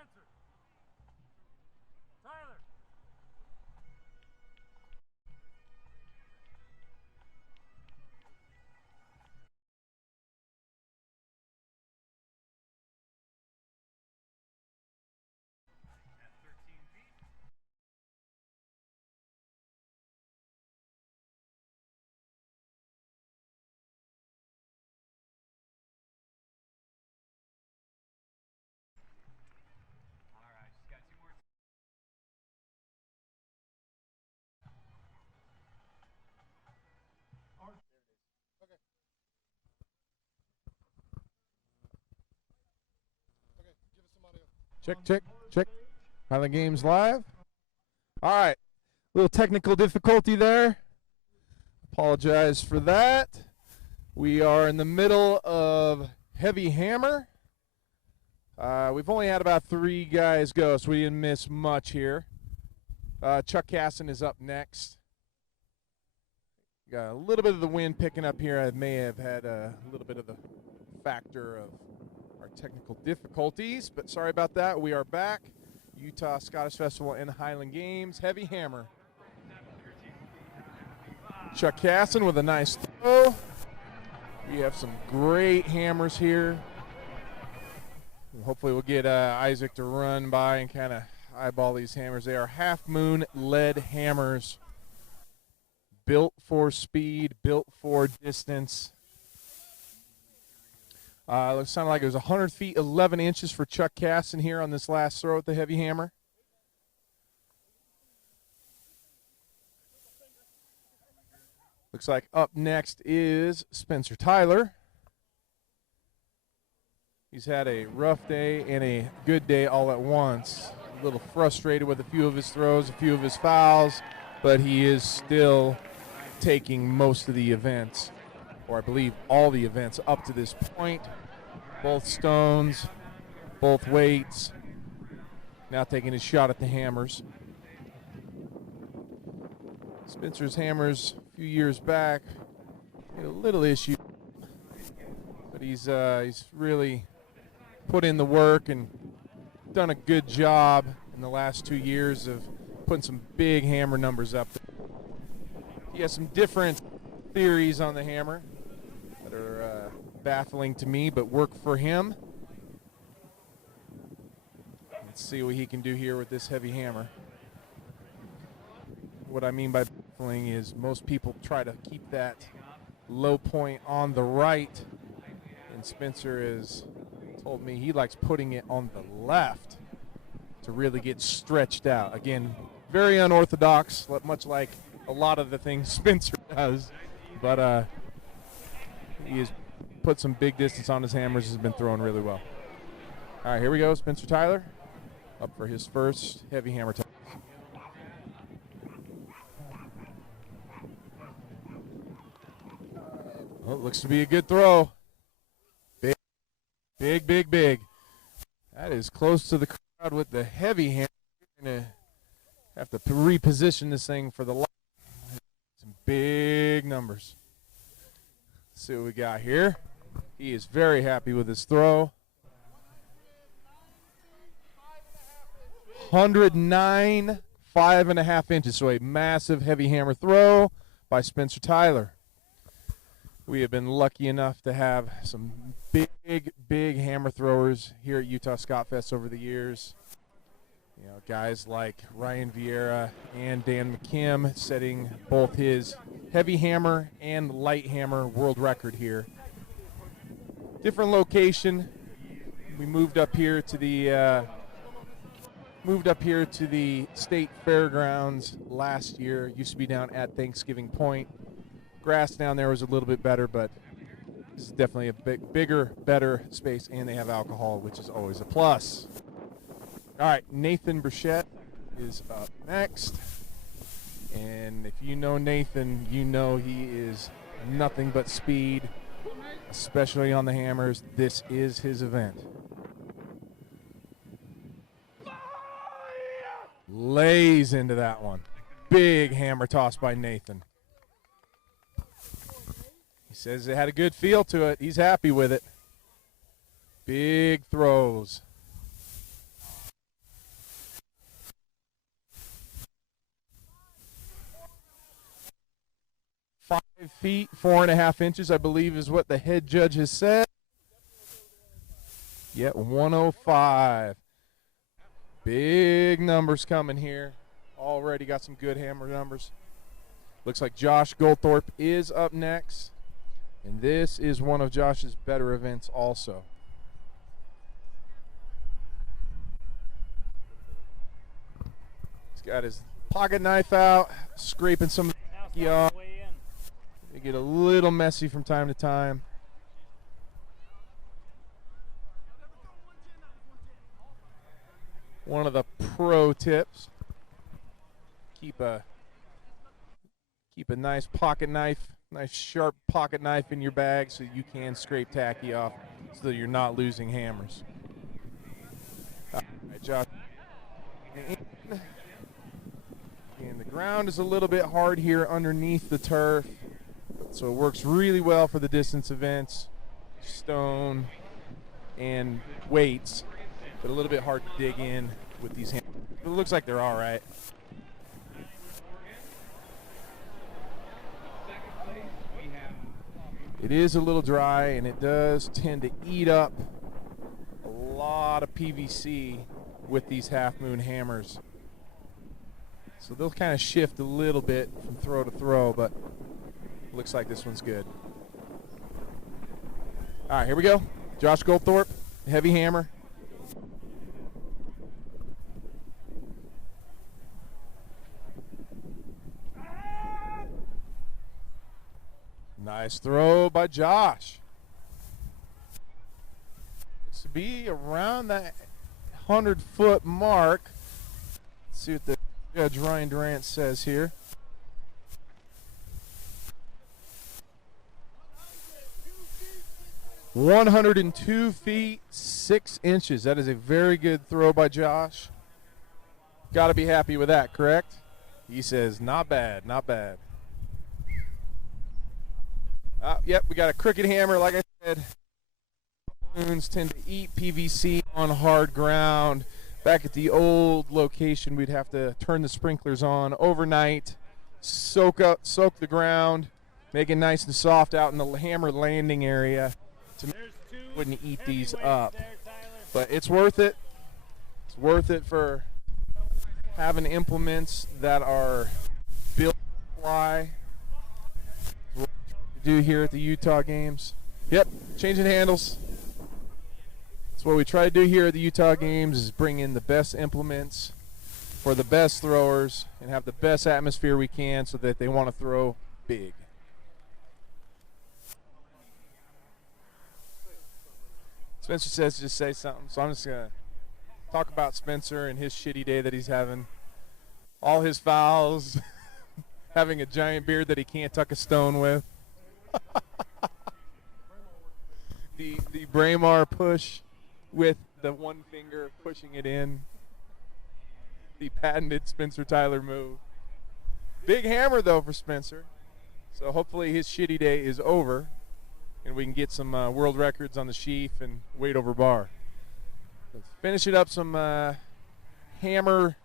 Spencer. Tyler. At 13 feet. All right, just got 2 more. Check, check, check. Highland Games live. All right. Little technical difficulty there. Apologize for that. We are in the middle of heavy hammer. We've only had about 3 guys go, so we didn't miss much here. Chuck Casson is up next. Got a little bit of the wind picking up here. I may have had a little bit of the factor of our technical difficulties, but sorry about that. We are back. Utah Scottish Festival and Highland Games. Heavy hammer. Chuck Casson with a nice throw. We have some great hammers here. Hopefully we'll get Isaac to run by and kind of eyeball these hammers. They are half moon lead hammers. Built for speed, built for distance. It sounded like it was 100 feet, 11 inches for Chuck Casson here on this last throw with the heavy hammer. Looks like up next is Spencer Tyler. He's had a rough day and a good day all at once. A little frustrated with a few of his throws, a few of his fouls, but he is still taking most of the events, or I believe all the events up to this point. Both stones, both weights. Now taking his shot at the hammers. Spencer's hammers a few years back had a little issue, but he's really put in the work and done a good job in the last 2 years of putting some big hammer numbers up. He has some different theories on the hammer that are baffling to me, but work for him. Let's see what he can do here with this heavy hammer. What I mean by baffling is most people try to keep that low point on the right, and Spencer has told me he likes putting it on the left to really get stretched out. Again, very unorthodox, much like a lot of the things Spencer does, but he has put some big distance on his hammers, has been throwing really well. All right, here we go. Spencer Tyler up for his first heavy hammer toss. Well, it looks to be a good throw. Big, big, big, big. That is close to the crowd with the heavy hammer. You're going to have to reposition this thing for the light. Some big numbers. Let's see what we got here. He is very happy with his throw. 109, 5.5 inches. So a massive heavy hammer throw by Spencer Tyler. We have been lucky enough to have some big, big hammer throwers here at Utah Scott Fest over the years. You know, guys like Ryan Vieira and Dan McKim setting both his heavy hammer and light hammer world record here. Different location. We moved up here to the state fairgrounds last year. It used to be down at Thanksgiving Point. Grass down there was a little bit better, but this is definitely a bigger, better space, and they have alcohol, which is always a plus. All right, Nathan Burchett is up next. And if you know Nathan, you know he is nothing but speed, especially on the hammers. This is his event. Lays into that one. Big hammer toss by Nathan. He says it had a good feel to it. He's happy with it. Big throws. feet, 4.5 inches, I believe is what the head judge has said. Yeah, 105. Big numbers coming here. Already got some good hammer numbers. Looks like Josh Goldthorpe is up next. And this is one of Josh's better events also. He's got his pocket knife out, scraping some off. They get a little messy from time to time. One of the pro tips: keep a nice pocket knife, nice sharp pocket knife in your bag so you can scrape tacky off, so that you're not losing hammers. All right, Josh. And the ground is a little bit hard here underneath the turf, so it works really well for the distance events, stone and weights, but a little bit hard to dig in with these hammers. It looks like they're all right. It is a little dry, and it does tend to eat up a lot of PVC with these half-moon hammers. So they'll kind of shift a little bit from throw to throw, but looks like this one's good. All right, here we go. Josh Goldthorpe, heavy hammer. Nice throw by Josh. This will be around that 100-foot mark. Let's see what the Judge Ryan Durant says here. "102 feet 6 inches. That is a very good throw by Josh. Got to be happy with that, correct? He says, not bad, not bad. Yep, we got a crooked hammer, like I said. Moons tend to eat PVC on hard ground. Back at the old location, we'd have to turn the sprinklers on overnight, soak the ground, make it nice and soft out in the hammer landing area to make sure it wouldn't eat these up. But it's worth it. It's worth it for having implements that are built to fly. What we do here at the Utah Games. Yep, changing handles. So what we try to do here at the Utah Games is bring in the best implements for the best throwers and have the best atmosphere we can so that they want to throw big. Spencer says just say something, so I'm just going to talk about Spencer and his shitty day that he's having. All his fouls, having a giant beard that he can't tuck a stone with. the Braemar push with the one finger pushing it in. The patented Spencer Tyler move. Big hammer, though, for Spencer. So hopefully his shitty day is over and we can get some world records on the sheath and weight over bar. Let's finish it up some hammer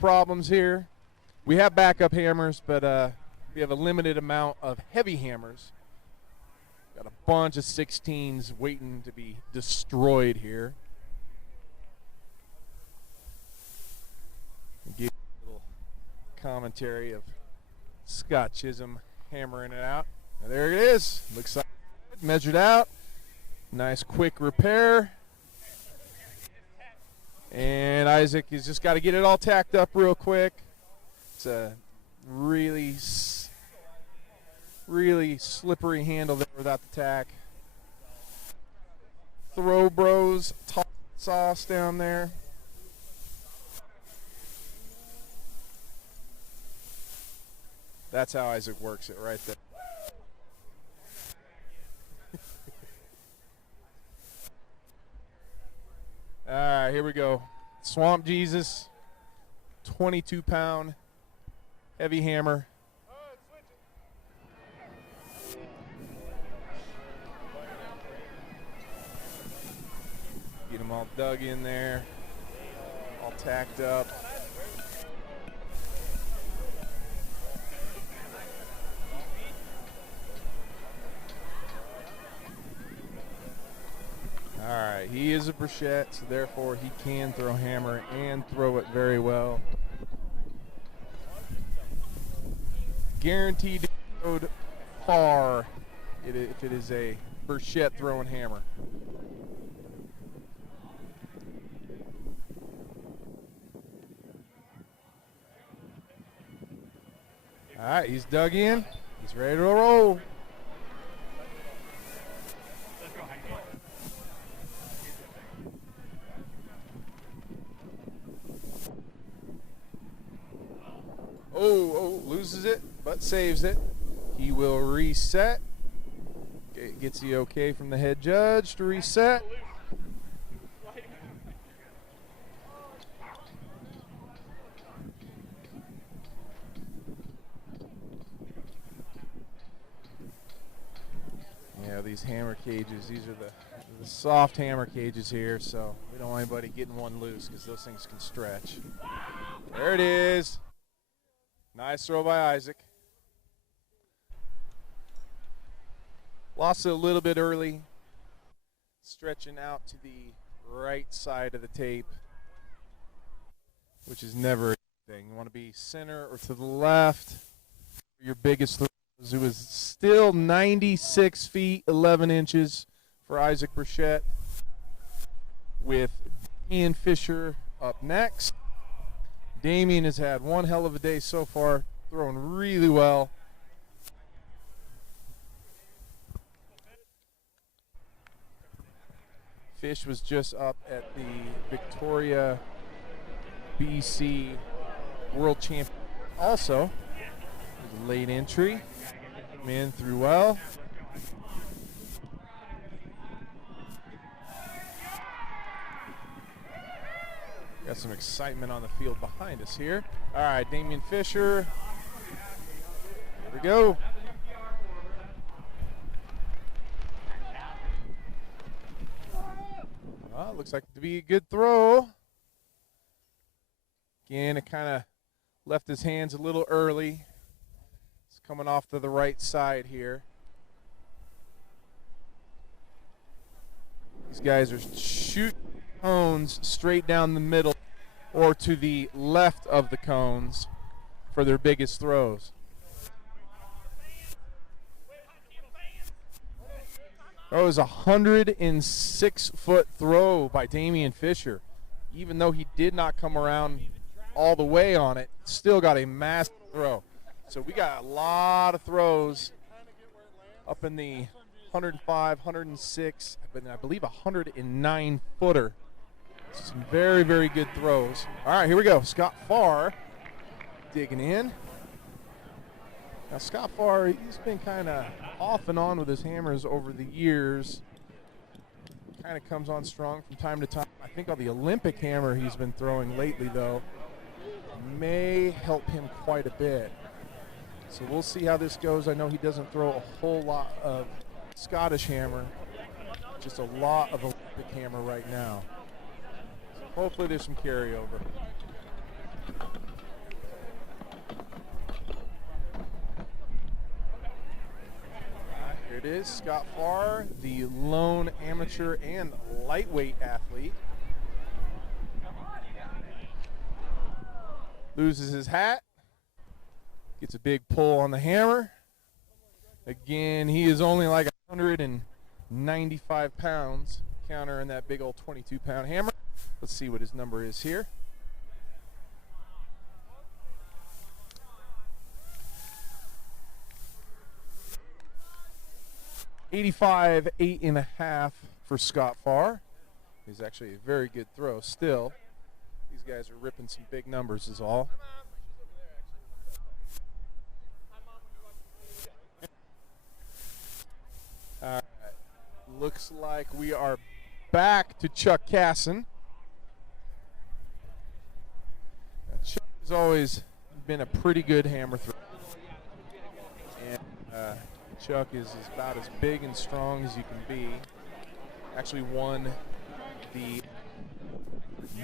problems here. We have backup hammers, but we have a limited amount of heavy hammers. Got a bunch of 16s waiting to be destroyed here. Give a little commentary of Scott Chisholm hammering it out. And there it is. Looks like it. Measured out. Nice quick repair. And Isaac has just got to get it all tacked up real quick. It's a really slippery handle there without the tack. Throw Bros top sauce down there. That's how Isaac works it right there. All right, here we go. Swamp Jesus, 22-pound heavy hammer. Get them all dug in there, all tacked up. he is a Burchett, so therefore he can throw hammer and throw it very well. Guaranteed to go far if it is a Burchett throwing hammer. All right, he's dug in. He's ready to roll. Oh, loses it, but saves it. He will reset. Gets the okay from the head judge to reset. Yeah, these hammer cages, these are the soft hammer cages here, so we don't want anybody getting one loose because those things can stretch. There it is. Nice throw by Isaac. Lost it a little bit early. Stretching out to the right side of the tape, which is never a good thing. You want to be center or to the left. Your biggest throws. It was still 96 feet, 11 inches for Isaac Burchett, with Damian Fisher up next. Damian has had one hell of a day so far, throwing really well. Fish was just up at the Victoria, BC World Champion. Also, late entry. Came in through well. Got some excitement on the field behind us here. All right, Damian Fisher. Here we go. Well, looks like to be a good throw. Again, it kind of left his hands a little early. It's coming off to the right side here. These guys are shooting cones straight down the middle or to the left of the cones for their biggest throws. That was a 106-foot throw by Damian Fisher. Even though he did not come around all the way on it, still got a massive throw. So we got a lot of throws up in the 105, 106, but I believe 109-footer. Some very, very good throws. All right, here we go. Scott Farr digging in. Now, Scott Farr, he's been kind of off and on with his hammers over the years. Kind of comes on strong from time to time. I think on the Olympic hammer he's been throwing lately, though, may help him quite a bit. So we'll see how this goes. I know he doesn't throw a whole lot of Scottish hammer, just a lot of Olympic hammer right now. So hopefully there's some carryover. Here it is, Scott Farr, the lone amateur and lightweight athlete. Loses his hat. Gets a big pull on the hammer. Again, he is only like 195 pounds, countering that big old 22-pound hammer. Let's see what his number is here. .85, 8.5 for Scott Farr. He's actually a very good throw still. These guys are ripping some big numbers is all. All right. Looks like we are back to Chuck Casson. Now, Chuck has always been a pretty good hammer thrower. And Chuck is about as big and strong as you can be. Actually won the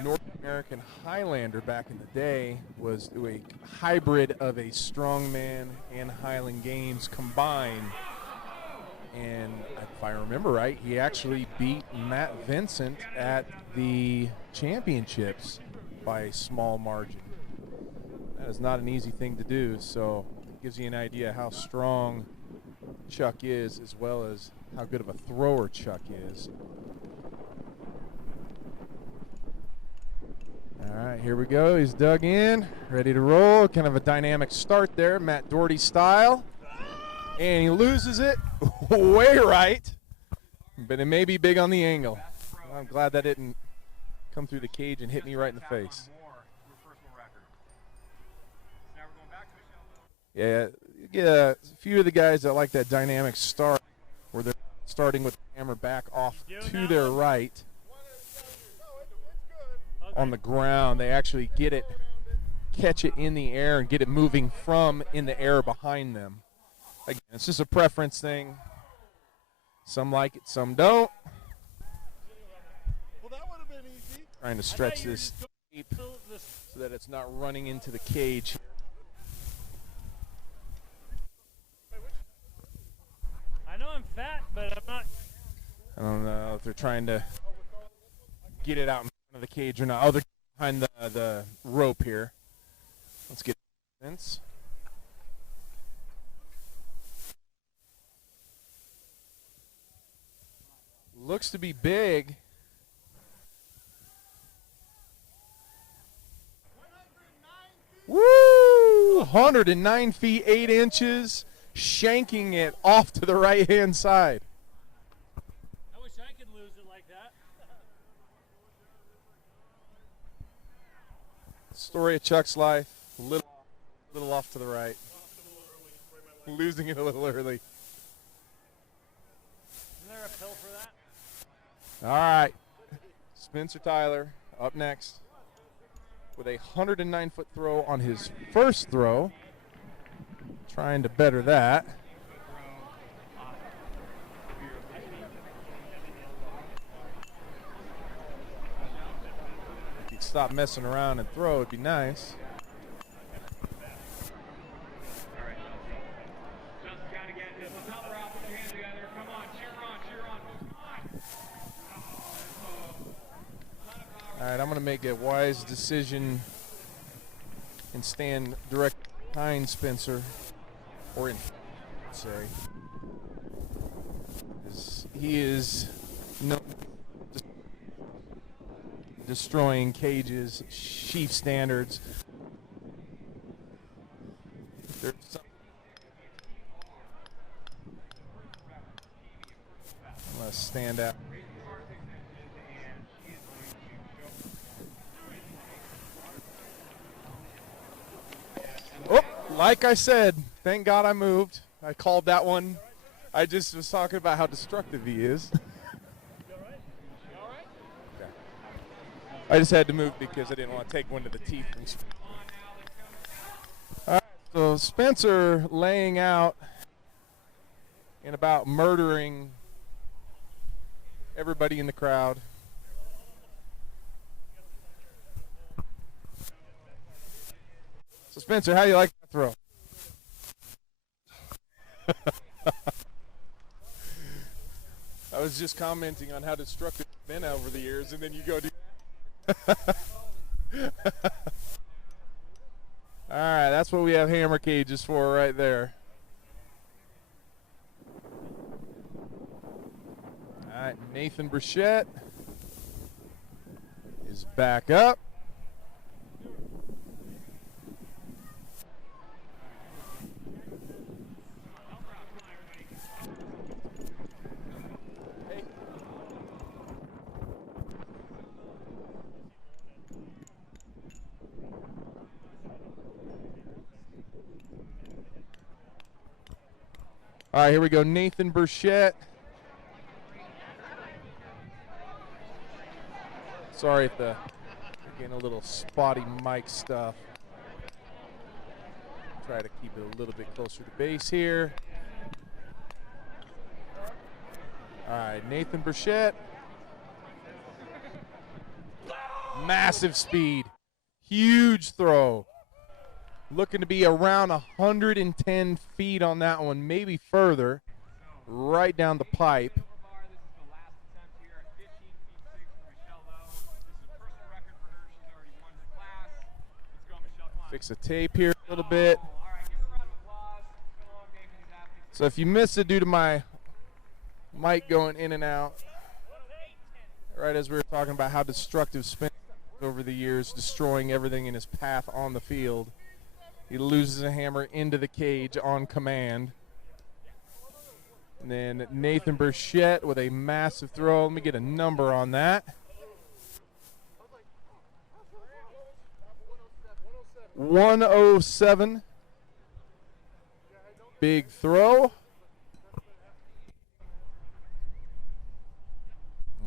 North American Highlander back in the day. Was a hybrid of a strongman and Highland Games combined. And I if I remember right, he actually beat Matt Vincent at the championships by a small margin. That is not an easy thing to do, so it gives you an idea how strong Chuck is, as well as how good of a thrower Chuck is. All right, here we go. He's dug in, ready to roll. Kind of a dynamic start there, Matt Doherty style. And he loses it way right, but it may be big on the angle. I'm glad that didn't come through the cage and hit me right in the face. Yeah, you get a few of the guys that like that dynamic start where they're starting with the hammer back off to their right. On the ground, they actually get it, catch it in the air and get it moving from in the air behind them. Again, it's just a preference thing. Some like it, some don't. Well, that would have been easy. Trying to stretch this deep so that it's not running into the cage. I know I'm fat, but I'm not. I don't know if they're trying to get it out in front of the cage or not. Oh, they're behind the rope here. Let's get this. Looks to be big. Woo! 109 feet 8 inches, shanking it off to the right-hand side. I wish I could lose it like that. Story of Chuck's life, a little off to the right. Losing it a little early. Isn't there a pill for that? All right, Spencer Tyler up next with a 109-foot throw on his first throw. Trying to better that. If he'd stop messing around and throw, it'd be nice. All right, I'm going to make a wise decision and stand direct behind Spencer, or in, say. He is destroying cages, sheaf standards. There's some, I'm going to stand out. Oh, like I said, thank God I moved. I called that one. I just was talking about how destructive he is. Okay. I just had to move because I didn't want to take one to the teeth. All right, so Spencer laying out and about murdering everybody in the crowd. So Spencer, how do you like that throw? I was just commenting on how destructive it's been over the years, and then you go do. All right, that's what we have hammer cages for right there. All right, Nathan Burchett is back up. All right, here we go. Nathan Burchett. Sorry if the getting a little spotty mic stuff. Try to keep it a little bit closer to base here. All right, Nathan Burchett. Massive speed. Huge throw. Looking to be around 110 feet on that one, maybe further. Right down the pipe. Fix the tape here a little bit. So if you missed it due to my mic going in and out, right as we were talking about how destructive Spencer over the years, destroying everything in his path on the field, he loses a hammer into the cage on command. And then Nathan Burchett with a massive throw. Let me get a number on that. 107. Big throw.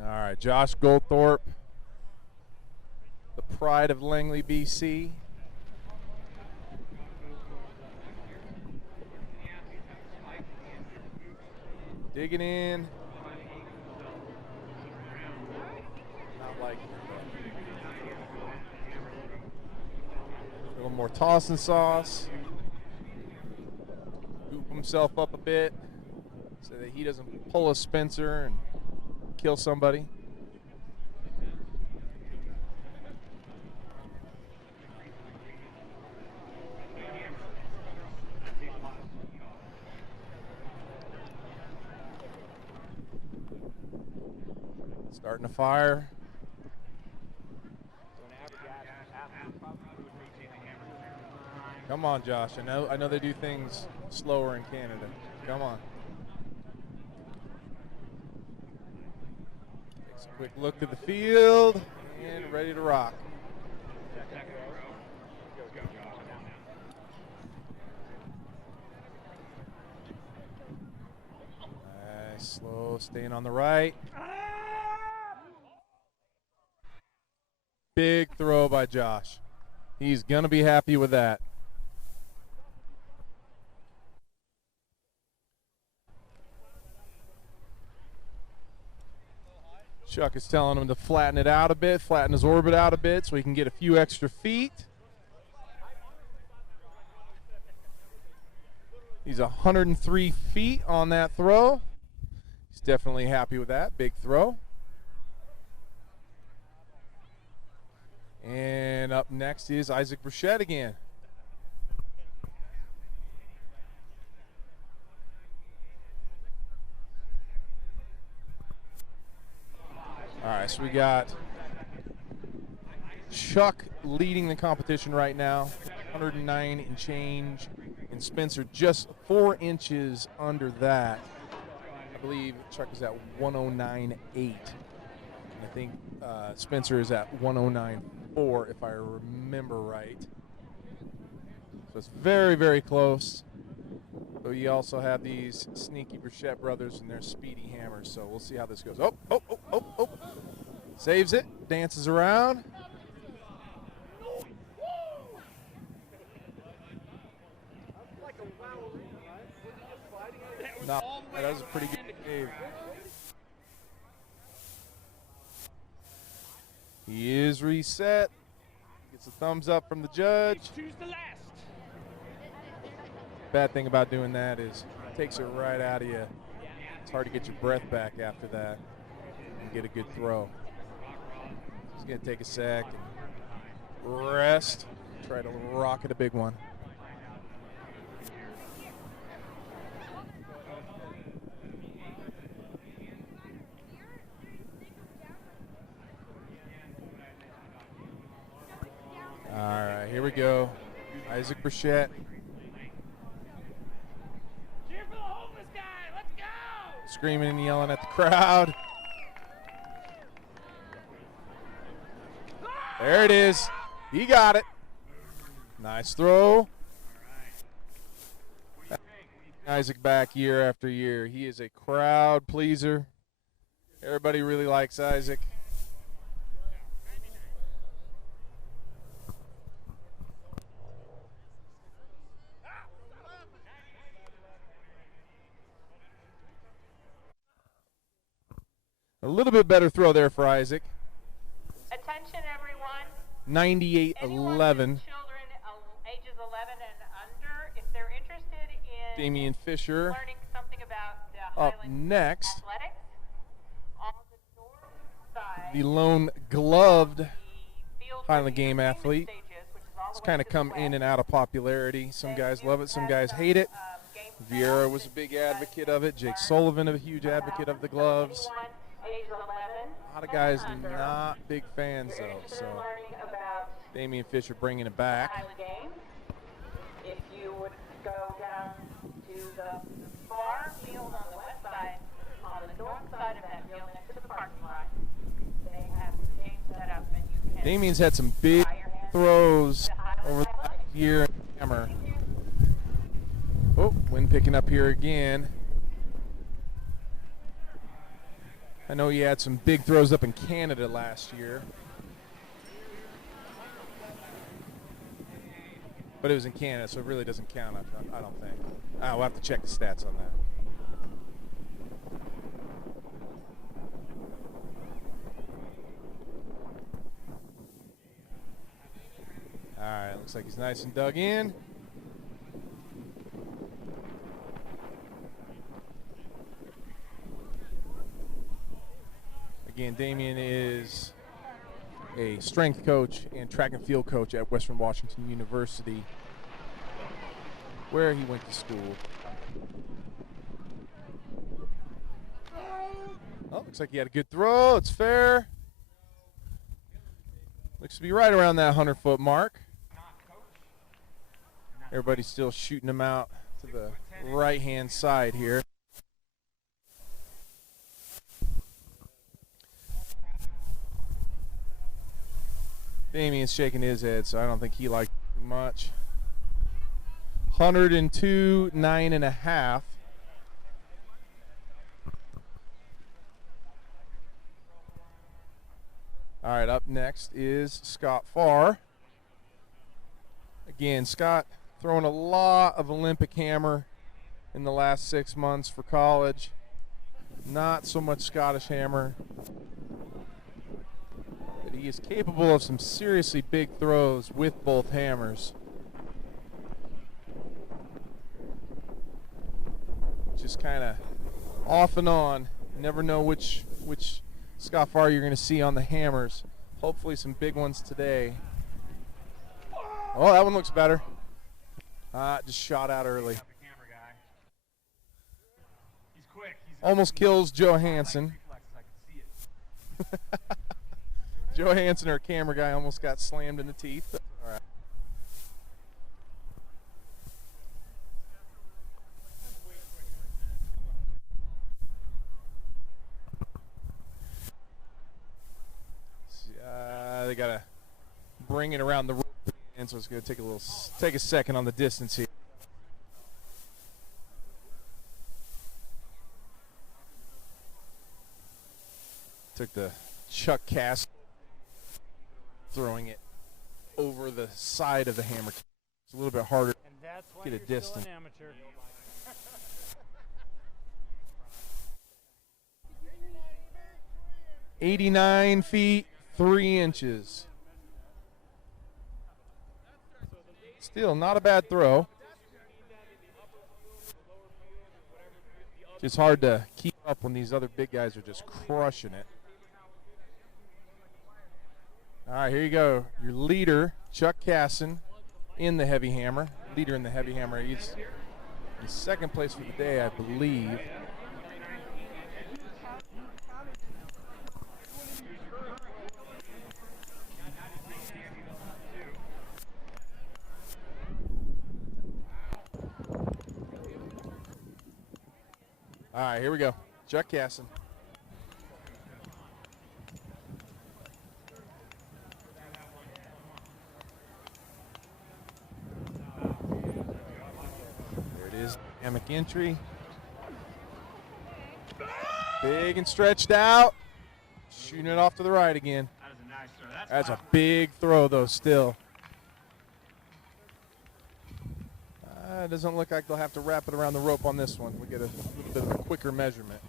All right, Josh Goldthorpe, the pride of Langley, BC. Digging in. Not like a little more toss and sauce. Goop himself up a bit so that he doesn't pull a Spencer and kill somebody. Starting to fire. Come on, Josh. I know they do things slower in Canada. Come on. Takes a quick look at the field and ready to rock. Nice, slow, staying on the right. Big throw by Josh. He's going to be happy with that. Chuck is telling him to flatten it out a bit, flatten his orbit out a bit so he can get a few extra feet. He's 103 feet on that throw. He's definitely happy with that. Big throw. And up next is Isaac Burchett again. All right, so we got Chuck leading the competition right now, 109 and change, and Spencer just 4 inches under that. I believe Chuck is at 109.8. And I think Spencer is at 109.4, if I remember right. So it's very, very close. But you also have these sneaky Burchett brothers and their speedy hammers. So we'll see how this goes. Oh. Saves it, dances around. No, that was a pretty good save. He is reset. Gets a thumbs up from the judge. Choose the last. Bad thing about doing that is it takes it right out of you. It's hard to get your breath back after that and get a good throw. He's going to take a sec and rest. Try to rocket a big one. All right, here we go. Isaac Burchett. Cheer for the homeless guy. Let's go. Screaming and yelling at the crowd. There it is. He got it. Nice throw. Isaac back year after year. He is a crowd pleaser. Everybody really likes Isaac. A little bit better throw there for Isaac. Attention, everyone. 98-11. Children ages 11 and under, if they're interested in Damian Fisher learning something about the up Highland next. athletics, on the north side, The lone gloved the field Highland where the game entertainment athlete. stage is, which is all It's kind of come in and out of popularity. Some guys love it, some guys hate it. Vieira was a big advocate of it. Jake Sullivan, a huge advocate of the gloves. A lot of guys not big fans, though. So Damian Fisher bringing it back. If you would go down to the far field on the west side, on the north side of that field next to the parking lot, they have the game set up and you can... Damian's had some big throws over the last year in Hammer. Oh, wind picking up here again. I know he had some big throws up in Canada last year. But it was in Canada, so it really doesn't count, I don't think. We'll have to check the stats on that. All right, looks like he's nice and dug in. Again, Damian is a strength coach and track and field coach at Western Washington University, where he went to school. Oh, looks like he had a good throw. It's fair. Looks to be right around that 100-foot mark. Everybody's still shooting him out to the right-hand side here. Damian's shaking his head, so I don't think he liked it too much. 102, 9.5. All right, up next is Scott Farr. Again, Scott throwing a lot of Olympic hammer in the last 6 months for college. Not so much Scottish hammer. But he is capable of some seriously big throws with both hammers. Just kind of off and on. You never know which Scott Farr you're going to see on the hammers. Hopefully some big ones today. Oh, that one looks better. Just shot out early. Almost kills Joe Hansen. Joe Hansen, our camera guy, almost got slammed in the teeth. All right. They gotta bring it around the rope again, so it's gonna take a second on the distance here. Took the Chuck Cass, throwing it over the side of the hammer. It's a little bit harder to get a distance. 89 feet, 3 inches. Still not a bad throw. It's hard to keep up when these other big guys are just crushing it. All right, here you go. Your leader, Chuck Casson, in the heavy hammer. Leader in the heavy hammer. He's in second place for the day, I believe. All right, here we go. Chuck Casson. There it is, dynamic entry. Big and stretched out. Shooting it off to the right again. That is a nice throw. That's a big throw, though, still. It doesn't look like they'll have to wrap it around the rope on this one. We get a little bit of a quicker measurement.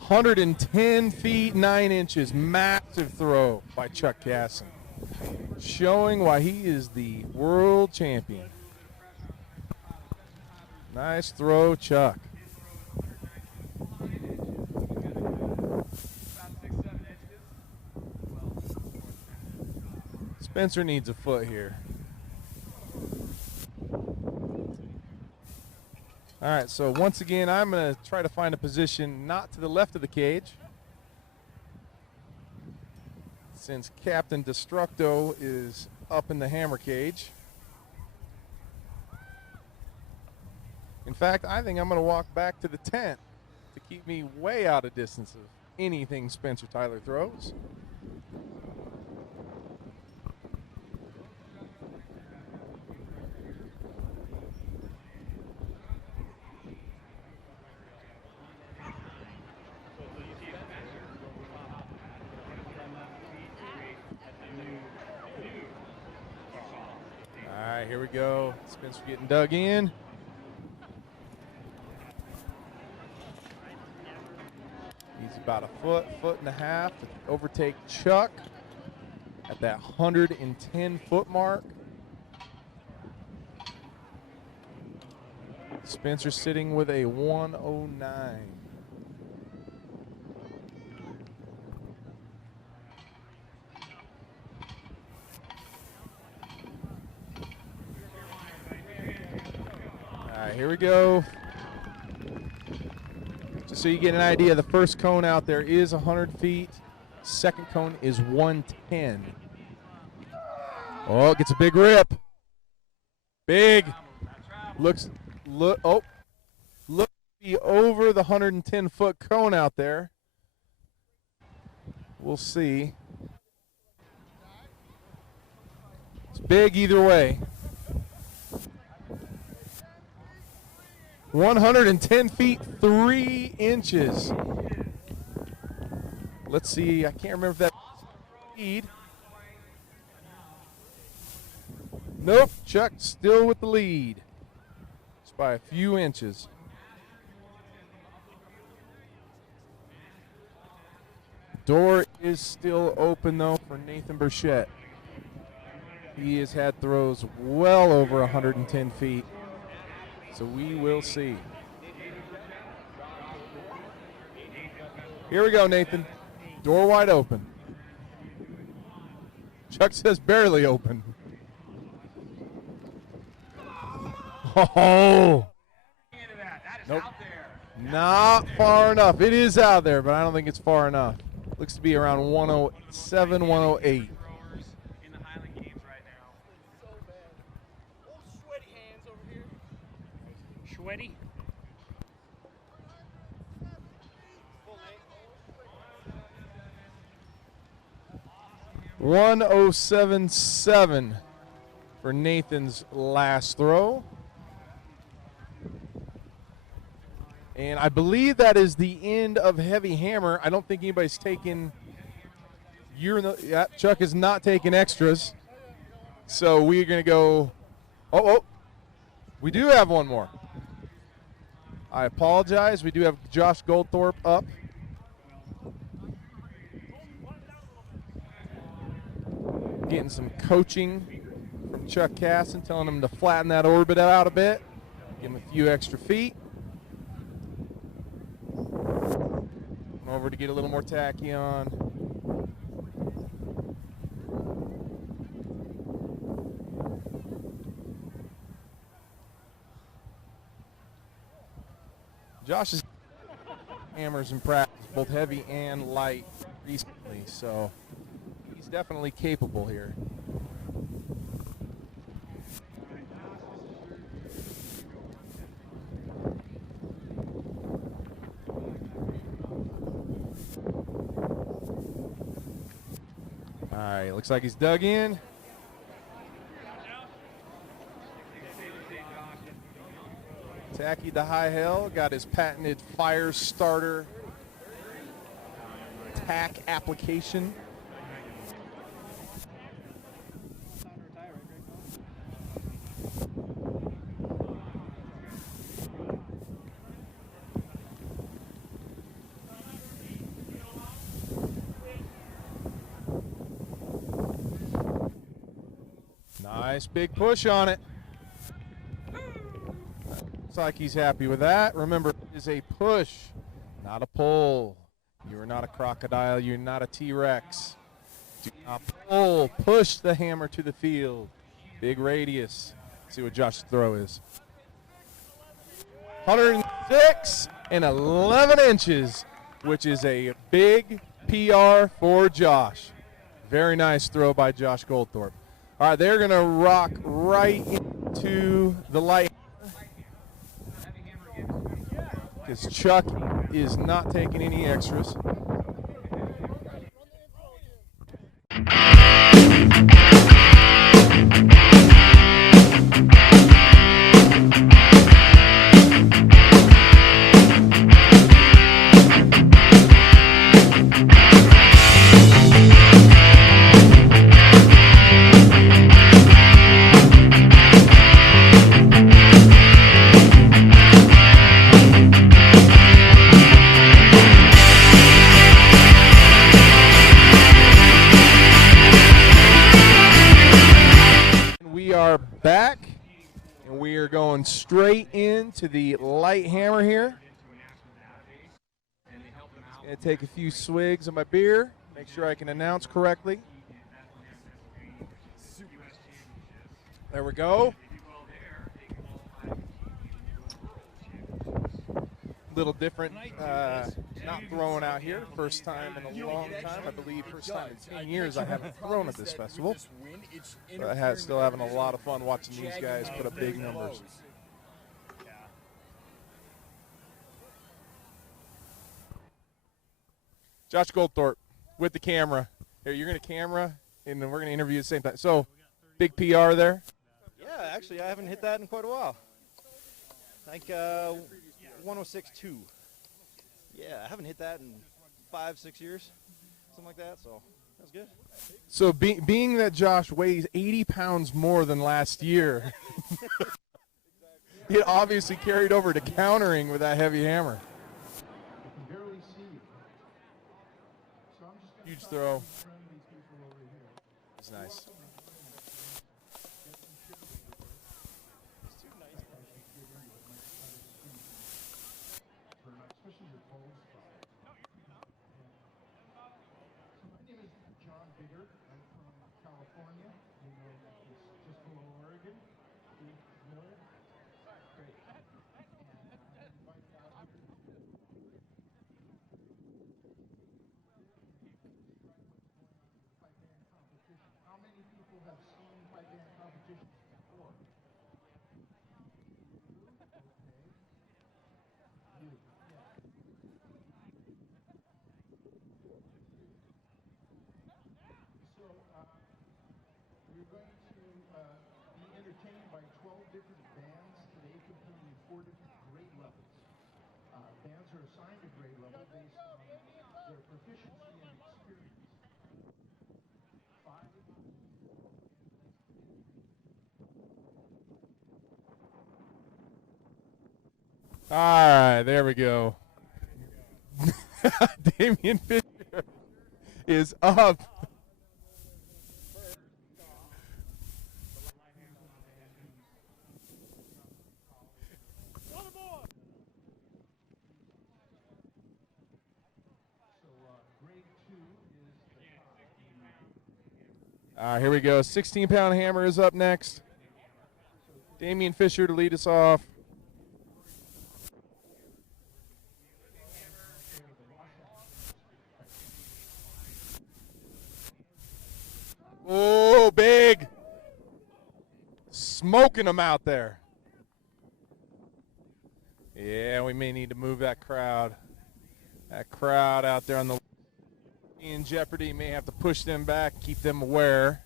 $110 feet 9 inches, massive throw by Chuck Casson, showing why he is the world champion. Nice throw, Chuck. Spencer needs a foot here. All right, so once again, I'm going to try to find a position not to the left of the cage, since Captain Destructo is up in the hammer cage. In fact, I think I'm going to walk back to the tent to keep me way out of distance of anything Spencer Tyler throws. All right, here we go. Spencer getting dug in. He's about a foot and a half to overtake Chuck at that 110-foot mark. Spencer sitting with a 109. All right, here we go. Just so you get an idea, the first cone out there is 100 feet. Second cone is 110. Oh, it gets a big rip. Big. Looks to be over the 110-foot cone out there. We'll see. It's big either way. 110 feet, 3 inches. Let's see, I can't remember if that's speed. Nope, Chuck still with the lead. Just by a few inches. Door is still open though for Nathan Burchett. He has had throws well over 110 feet. So we will see. Here we go, Nathan. Door wide open. Chuck says barely open. Oh! Nope. Not far enough. It is out there, but I don't think it's far enough. Looks to be around 107, 108. Sweaty. 107.7 for Nathan's last throw. And I believe that is the end of Heavy Hammer. I don't think anybody's taken. Chuck is not taking extras. So we're going to go. Oh, we do have one more. I apologize. We do have Josh Goldthorpe up. Getting some coaching from Chuck Casson, telling him to flatten that orbit out a bit. Give him a few extra feet. Over to get a little more tacky on. Josh has hammers in practice, both heavy and light recently, so he's definitely capable here. All right, looks like he's dug in. Tacky the high hell, got his patented fire starter tack application. Nice big push on it. Looks like he's happy with that. Remember, it is a push, not a pull. You're not a crocodile. You're not a T-Rex. Do not pull. Push the hammer to the field. Big radius. See what Josh's throw is. 106 and 11 inches, which is a big PR for Josh. Very nice throw by Josh Goldthorpe. All right, they're going to rock right into the light because Chuck is not taking any extras. Back, and we are going straight into the light hammer here. Gonna take a few swigs of my beer, make sure I can announce correctly. There we go. Little different, not throwing out here. First time in a long time, I believe. First time in 10 years I haven't thrown at this festival. But still having a lot of fun watching these guys put up big numbers. Josh Goldthorpe with the camera. Here, you're going to camera, and then we're going to interview at the same time. So, big PR there? Yeah, actually, I haven't hit that in quite a while. Like 106.2. Yeah, I haven't hit that in 5-6 years, something like that, so that's good. So being that Josh weighs 80 pounds more than last year, it obviously carried over to countering with that heavy hammer. Huge throw. It's nice. All right, there we go. Damian Fisher is up. All right, here we go. 16-pound hammer is up next. Damian Fisher to lead us off. Oh, big. Smoking them out there. Yeah, we may need to move that crowd. That crowd out there on the in jeopardy. May have to push them back, keep them aware.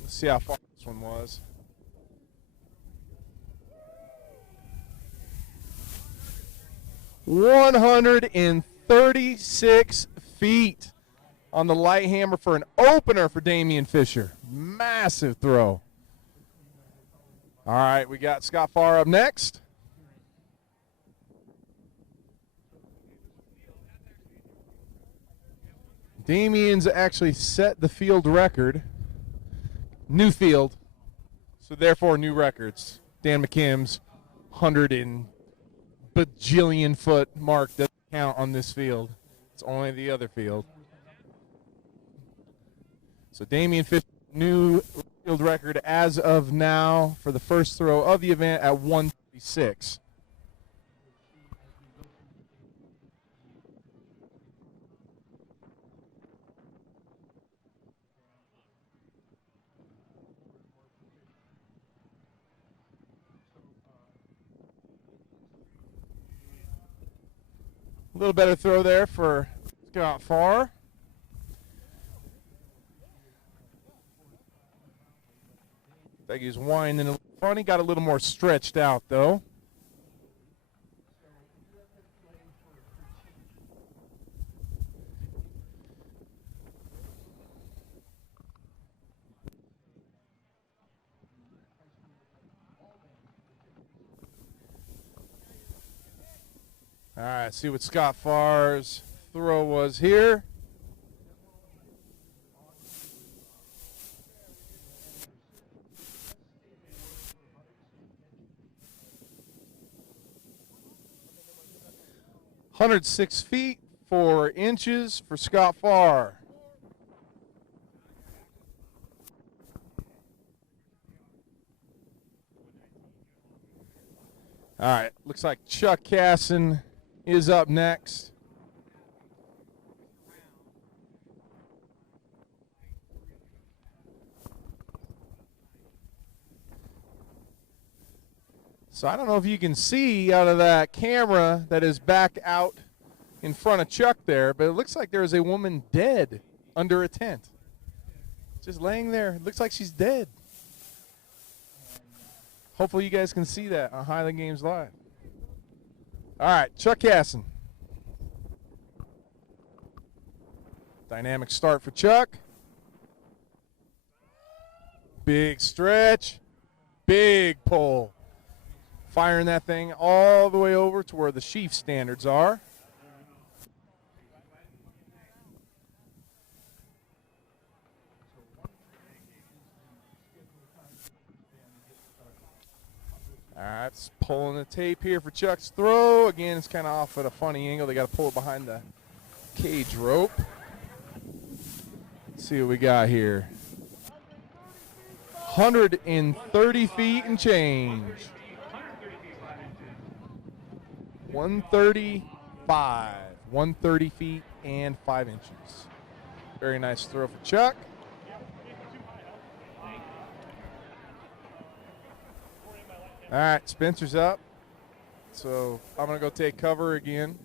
Let's see how far this one was. $136 feet on the light hammer for an opener for Damian Fisher. Massive throw. All right, we got Scott Farr up next. Damian's actually set the field record. New field, so therefore new records. Dan McKim's 100 and bajillion foot mark doesn't count on this field. It's only the other field. So Damian Fisher, new field record as of now for the first throw of the event at 136. A little better throw there for Scott Farr. I think he's winding a little funny, got a little more stretched out though. All right, see what Scott Farr's throw was here. "106 feet, 4 inches for Scott Farr." All right, looks like Chuck Casson is up next. So I don't know if you can see out of that camera that is back out in front of Chuck there, but it looks like there is a woman dead under a tent. Just laying there. It looks like she's dead. Hopefully you guys can see that on Highland Games Live. All right, Chuck Casson. Dynamic start for Chuck. Big stretch. Big pull. Firing that thing all the way over to where the sheaf standards are. All right, it's pulling the tape here for Chuck's throw. Again, it's kind of off at a funny angle. They got to pull it behind the cage rope. Let's see what we got here. 130 feet and change. 135. 130 feet and 5 inches. Very nice throw for Chuck. All right, Spencer's up. So I'm going to go take cover again.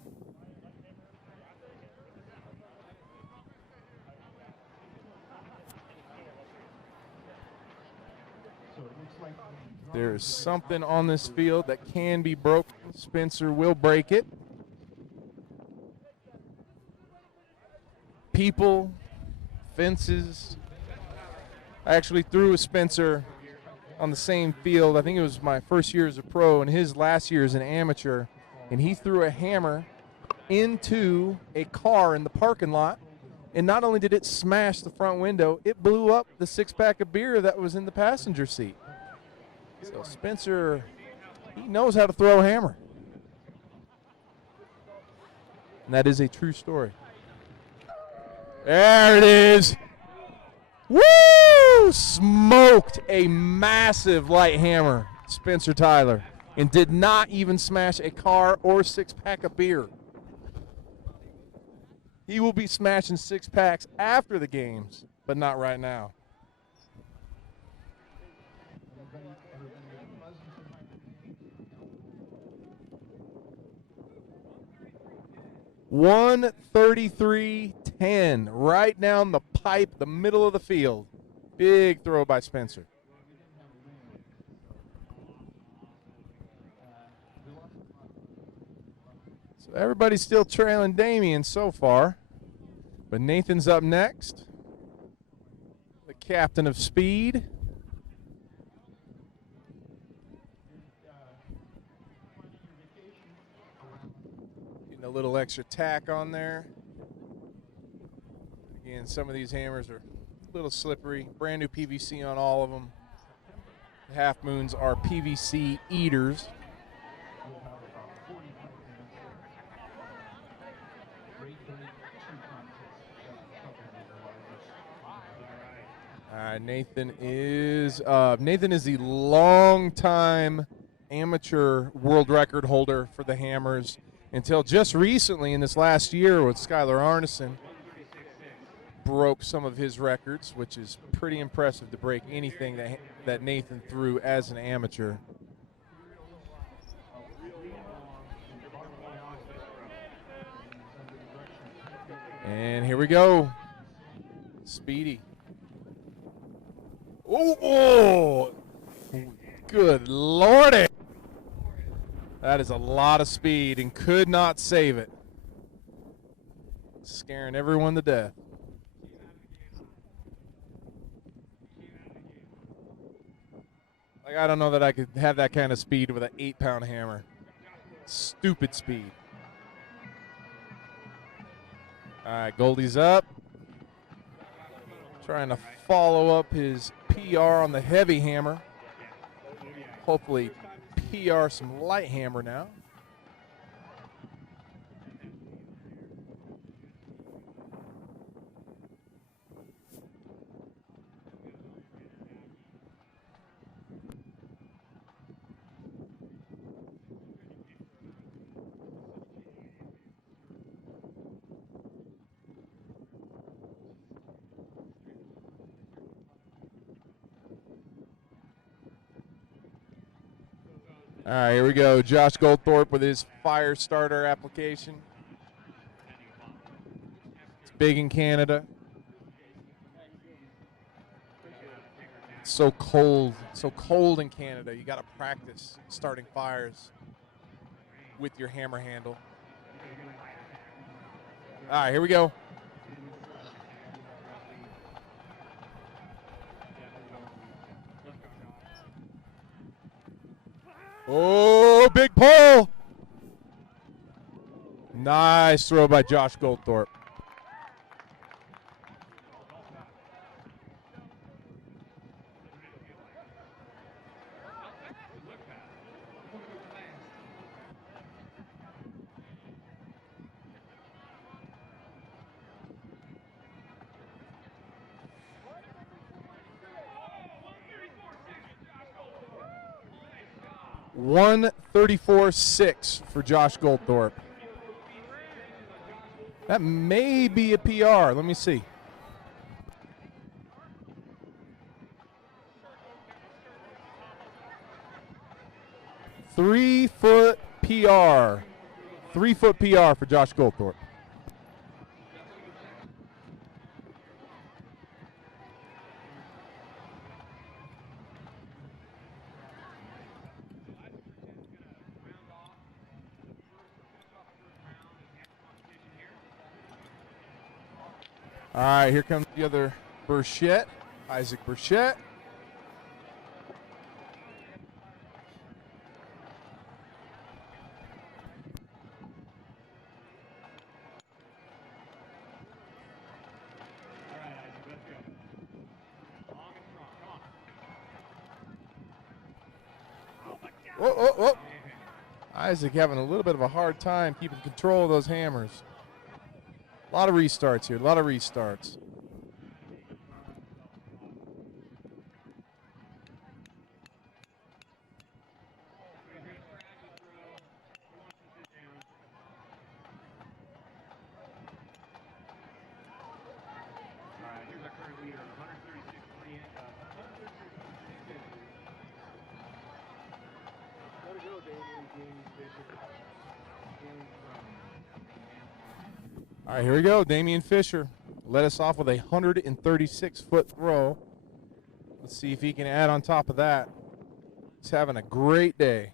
There's something on this field that can be broken. Spencer will break it. People, fences. I actually threw a Spencer on the same field. I think it was my first year as a pro and his last year as an amateur. And he threw a hammer into a car in the parking lot. And not only did it smash the front window, it blew up the 6-pack of beer that was in the passenger seat. So Spencer, he knows how to throw a hammer. And that is a true story. There it is. Woo! Smoked a massive light hammer, Spencer Tyler, and did not even smash a car or 6-pack of beer. He will be smashing 6-packs after the games, but not right now. $133.10 right down the pipe, the middle of the field. Big throw by Spencer. So everybody's still trailing Damian so far, but Nathan's up next, the captain of speed. A little extra tack on there. Again, some of these hammers are a little slippery. Brand new PVC on all of them. The Half Moons are PVC eaters. Nathan is the long-time amateur world record holder for the hammers until just recently in this last year with Skylar Arneson broke some of his records, which is pretty impressive to break anything that Nathan threw as an amateur. And here we go. Speedy. Oh, good Lordy. That is a lot of speed and could not save it. Scaring everyone to death. Like, I don't know that I could have that kind of speed with an 8-pound hammer. Stupid speed. All right, Goldie's up. Trying to follow up his PR on the heavy hammer. Hopefully PR some light hammer now. All right, here we go. Josh Goldthorpe with his fire starter application. It's big in Canada. It's so cold in Canada. You got to practice starting fires with your hammer handle. All right, here we go. Oh, big pull. Nice throw by Josh Goldthorpe. $134.6 for Josh Goldthorpe. That may be a PR. Let me see. Three-foot PR. 3-foot PR for Josh Goldthorpe. All right, here comes the other Burchett, Isaac Burchett. Whoa, whoa, whoa. Isaac having a little bit of a hard time keeping control of those hammers. A lot of restarts here, a lot of restarts. All right, here we go. Damian Fisher led us off with a 136-foot throw. Let's see if he can add on top of that. He's having a great day.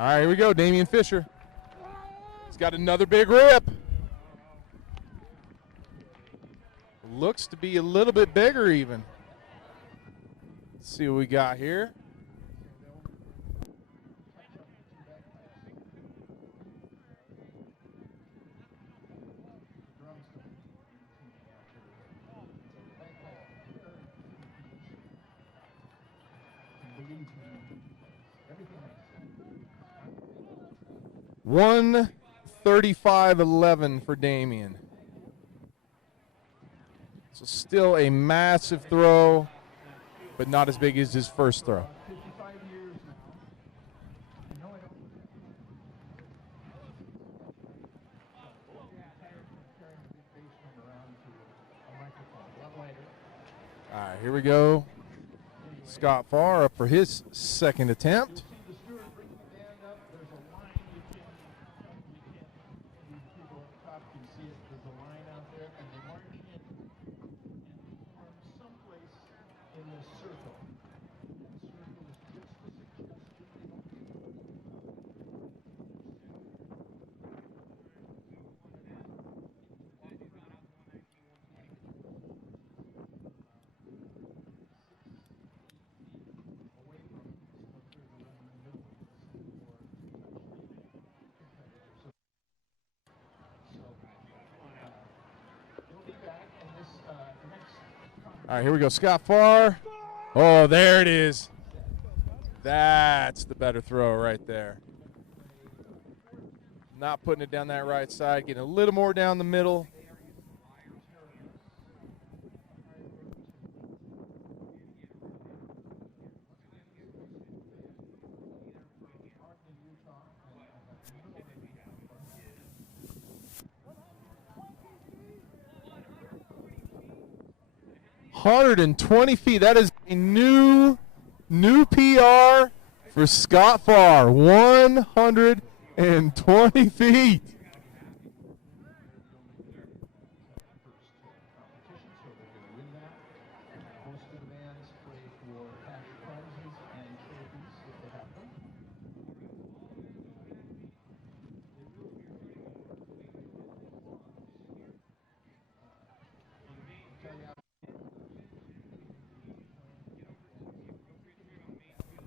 All right, here we go. Damian Fisher. He's got another big rip. Looks to be a little bit bigger even. Let's see what we got here. $135.11 for Damian. So still a massive throw, but not as big as his first throw. All right, here we go. Scott Farr up for his second attempt. All right, here we go. Scott Farr. Oh, there it is. That's the better throw right there. Not putting it down that right side, getting a little more down the middle. $120 feet. That is a new PR for Scott Farr. 120 feet.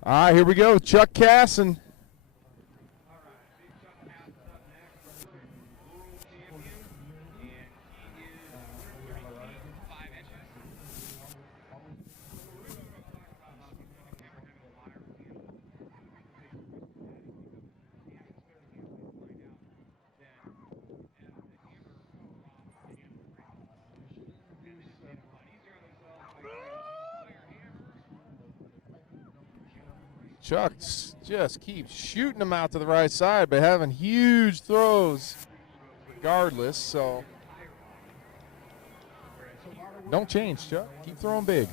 All right, here we go. Chuck Casson. Chuck just keeps shooting them out to the right side, but having huge throws regardless. So don't change, Chuck. Keep throwing big.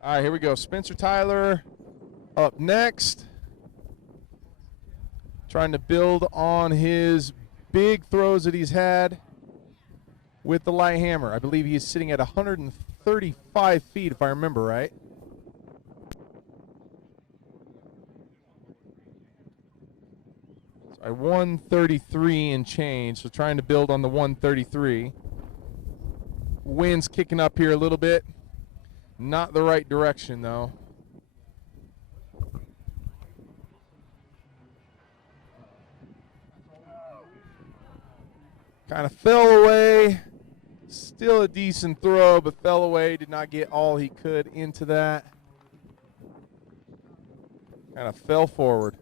All right, here we go. Spencer Tyler up next. Trying to build on his big throws that he's had with the light hammer. I believe he is sitting at 135 feet, if I remember right. Sorry, 133 and change, so trying to build on the 133. Wind's kicking up here a little bit. Not the right direction, though. Kind of fell away. Still a decent throw, but fell away. Did not get all he could into that. Kind of fell forward.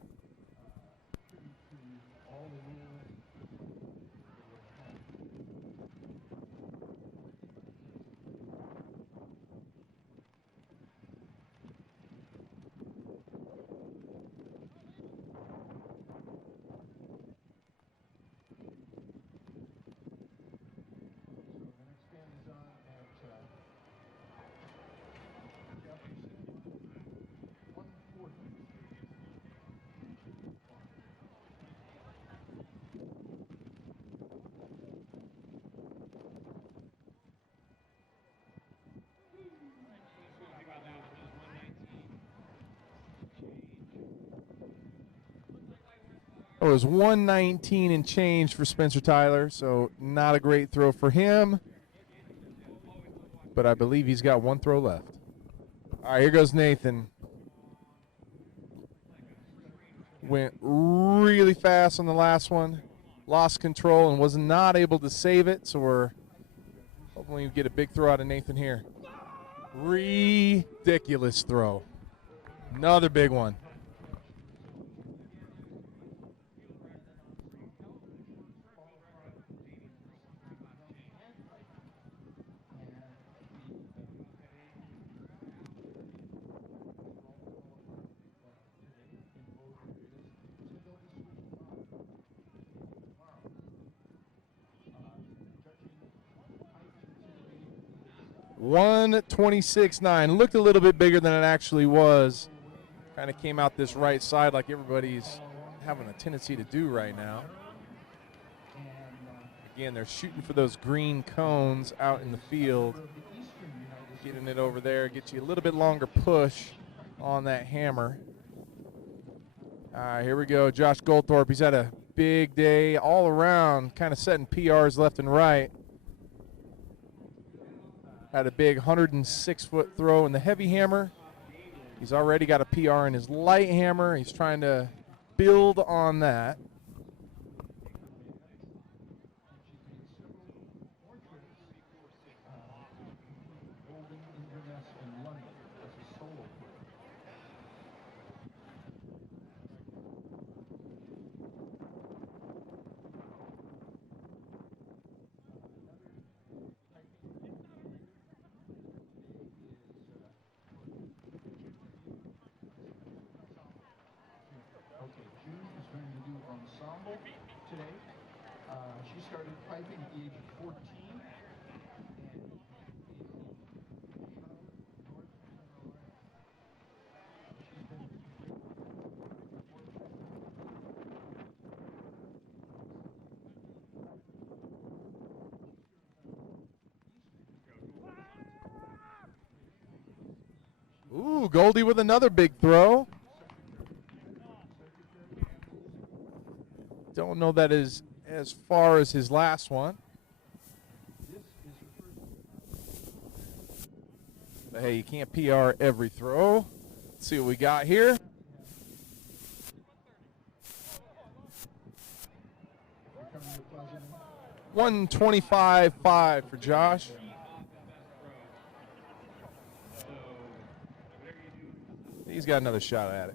It was 119 and change for Spencer Tyler, so not a great throw for him. But I believe he's got one throw left. All right, here goes Nathan. Went really fast on the last one. Lost control and was not able to save it, so we're hoping we get a big throw out of Nathan here. Ridiculous throw. Another big one. $126.9. Looked a little bit bigger than it actually was. Kind of came out this right side like everybody's having a tendency to do right now. Again, they're shooting for those green cones out in the field. Getting it over there, get you a little bit longer push on that hammer. All right, here we go. Josh Goldthorpe, he's had a big day all around, kind of setting PRs left and right. Had a big 106-foot throw in the heavy hammer. He's already got a PR in his light hammer. He's trying to build on that. Ooh, Goldie with another big throw. Don't know that is as far as his last one. But hey, you can't PR every throw. Let's see what we got here. $125.5 for Josh. He's got another shot at it.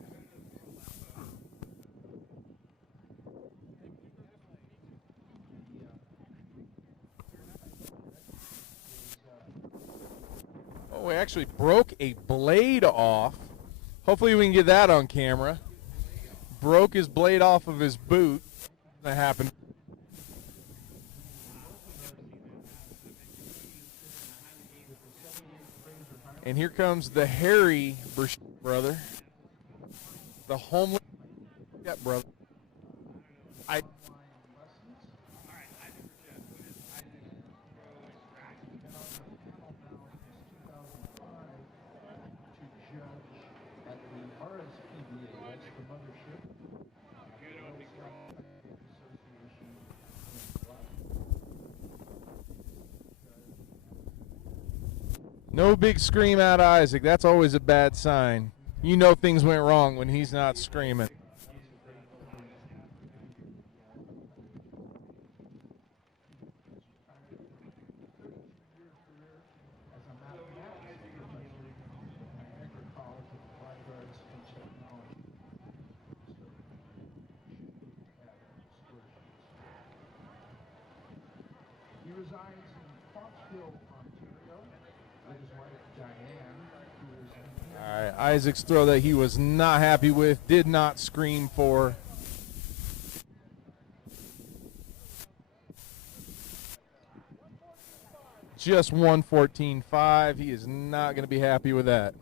Oh, we actually broke a blade off. Hopefully we can get that on camera. Broke his blade off of his boot. That happened. And here comes the Harry brother. The homeless brother. No big scream out, Isaac. That's always a bad sign. You know things went wrong when he's not screaming. right, Isaac's throw that he was not happy with, did not screen for. Just 114.5. He is not going to be happy with that.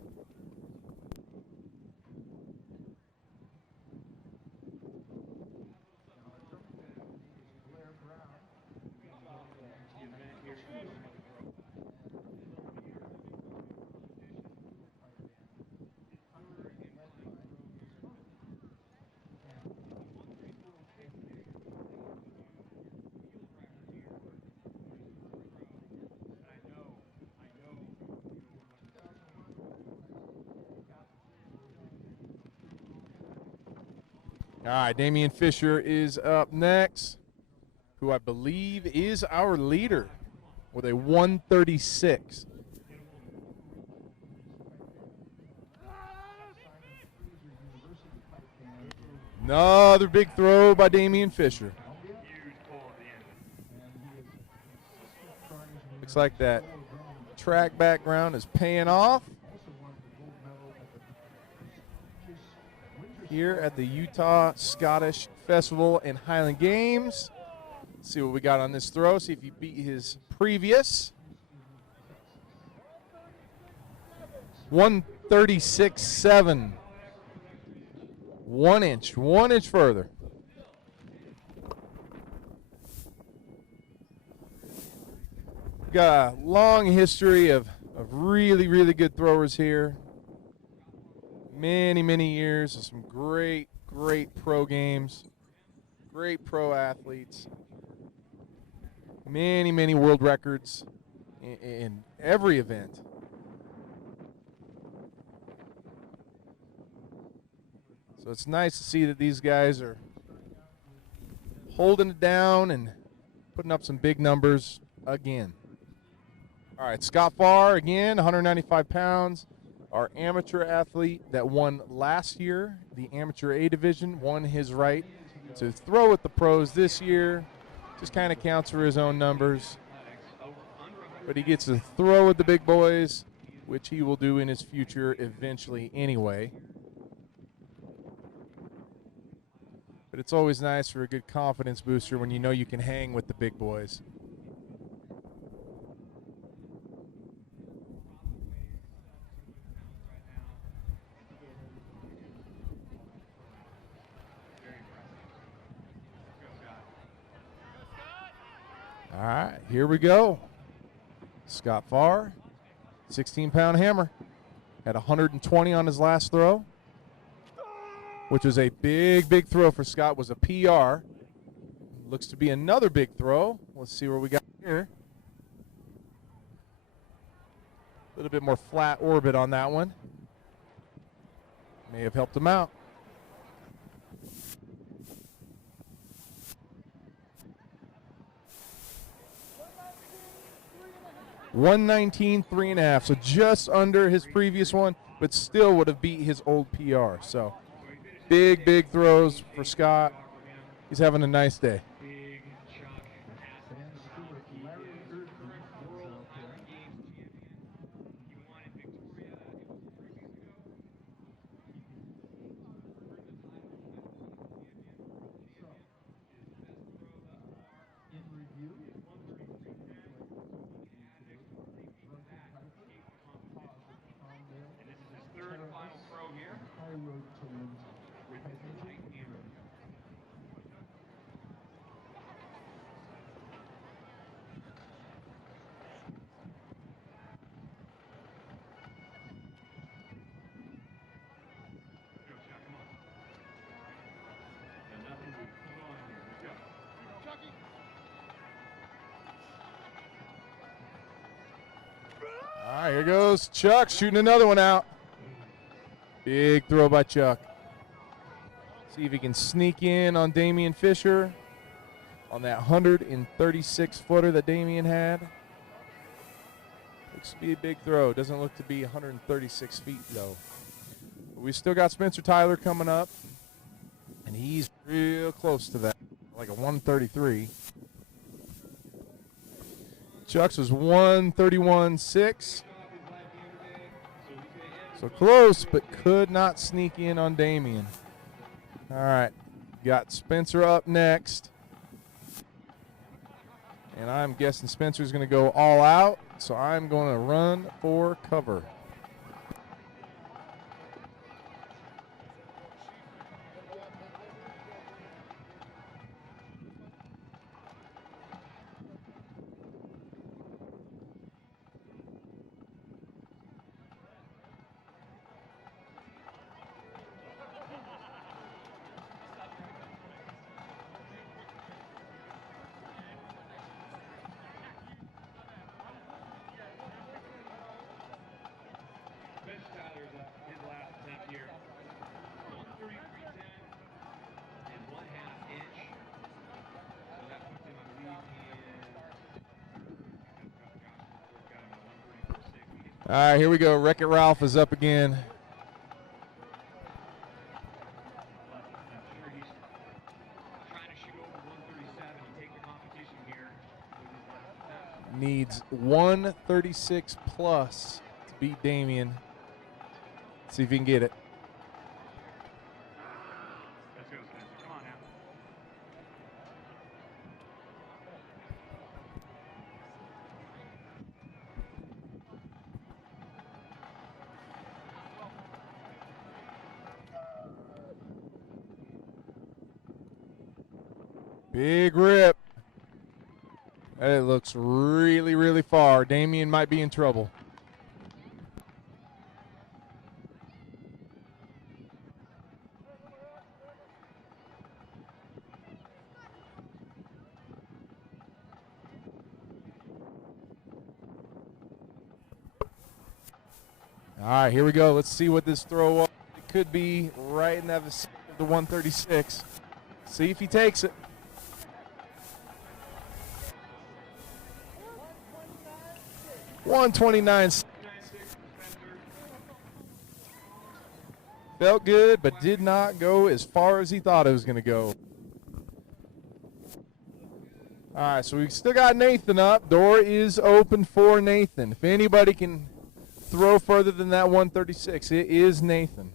All right, Damian Fisher is up next, who I believe is our leader with a 136. Another big throw by Damian Fisher. Looks like that track background is paying off here at the Utah Scottish Festival and Highland Games. Let's see what we got on this throw, see if he beat his previous. 136.7. 1 inch further. Got a long history of really, really good throwers here. Many years of some great pro games, great pro athletes, many world records in every event. So it's nice to see that these guys are holding it down and putting up some big numbers again. All right, Scott Farr again, 195 pounds. Our amateur athlete that won last year, the amateur A division, won his right to throw at the pros this year. Just kind of counts for his own numbers. But he gets to throw at the big boys, which he will do in his future eventually anyway. But it's always nice for a good confidence booster when you know you can hang with the big boys. All right, here we go. Scott Farr, 16-pound hammer. Had 120 on his last throw, which was a big throw for Scott, was a PR. Looks to be another big throw. Let's see what we got here. A little bit more flat orbit on that one. May have helped him out. 119.3.5, so just under his previous one, but still would have beat his old PR. So big throws for Scott. He's having a nice day. All right, here goes Chuck shooting another one out. Big throw by Chuck. See if he can sneak in on Damian Fisher on that 136-footer that Damian had. Looks to be a big throw. Doesn't look to be 136 feet, though. But we still got Spencer Tyler coming up, and he's real close to that, like a 133. Chuck's was 131.6. So close, but could not sneak in on Damian. All right, got Spencer up next. And I'm guessing Spencer's going to go all out, so I'm going to run for cover. Tyler's up his last attempt here. 133.10 and 1/2 inch. So that puts him, I believe, got him at 134.6. All right, here we go. Wreck-It Ralph is up again. I'm sure he's trying to shoot over 137 and take the competition here with his last attempt. Needs 136 plus to beat Damian. See if he can get it. Let's go, Spencer. Come on now. Big rip. It looks really, really far. Damian might be in trouble. All right, here we go. Let's see what this throw was. It could be right in that vicinity of the 136. See if he takes it. $129. Felt good, but did not go as far as he thought it was going to go. All right, so we still got Nathan up. Door is open for Nathan. If anybody can throw further than that 136, it is Nathan.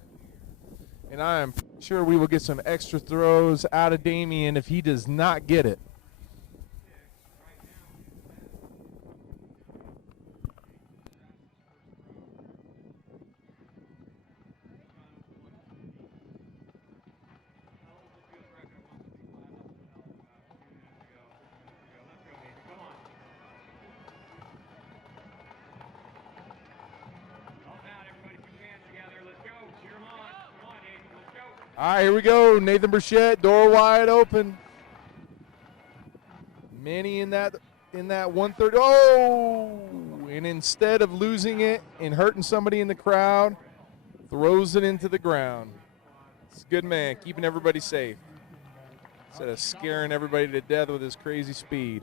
And I am sure we will get some extra throws out of Damian if he does not get it. All right, here we go. Nathan Burchett, door wide open. Many in that 130. Oh! And instead of losing it and hurting somebody in the crowd, throws it into the ground. It's a good man, keeping everybody safe instead of scaring everybody to death with his crazy speed.